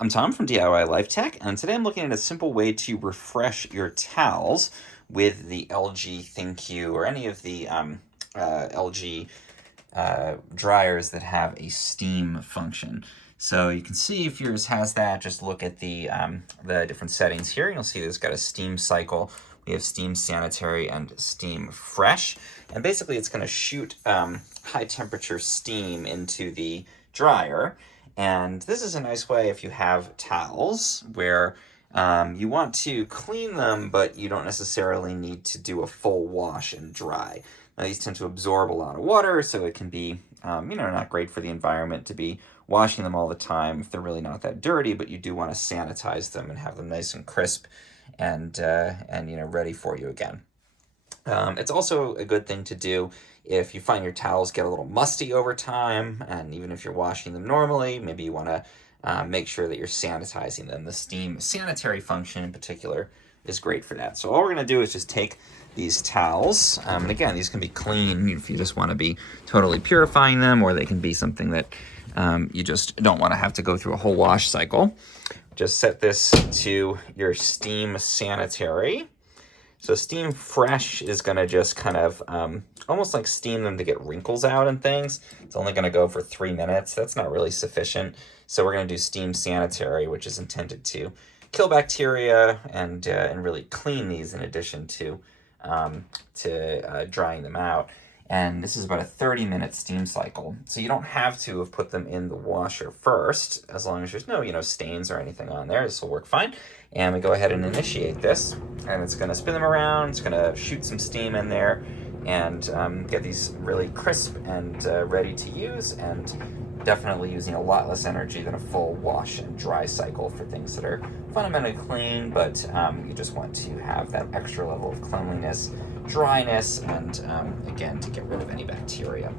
I'm Tom from DIY Life Tech, and today I'm looking at a simple way to refresh your towels with the LG ThinQ or any of the LG dryers that have a steam function. So you can see if yours has that, just look at the different settings here. You'll see it's got a steam cycle. We have steam sanitary and steam fresh. And basically it's going to shoot high temperature steam into the dryer. And this is a nice way if you have towels where you want to clean them, but you don't necessarily need to do a full wash and dry. Now, these tend to absorb a lot of water, so it can be, not great for the environment to be washing them all the time if they're really not that dirty, but you do want to sanitize them and have them nice and crisp and ready for you again. It's also a good thing to do if you find your towels get a little musty over time, and even if you're washing them normally, maybe you want to make sure that you're sanitizing them. The steam sanitary function in particular is great for that. So all we're going to do is just take these towels, and again, these can be clean if you just want to be totally purifying them, or they can be something that you just don't want to have to go through a whole wash cycle. Just set this to your steam sanitary. So steam fresh is going to just kind of almost like steam them to get wrinkles out and things. It's only going to go for 3 minutes. That's not really sufficient. So we're going to do steam sanitary, which is intended to kill bacteria and really clean these in addition to drying them out. And this is about a 30-minute steam cycle. So you don't have to have put them in the washer first, as long as there's no, stains or anything on there. This will work fine. And we go ahead and initiate this, and it's going to spin them around. It's going to shoot some steam in there and get these really crisp and ready to use, and definitely using a lot less energy than a full wash and dry cycle for things that are fundamentally clean, but you just want to have that extra level of cleanliness, dryness, and again, to get rid of any bacteria.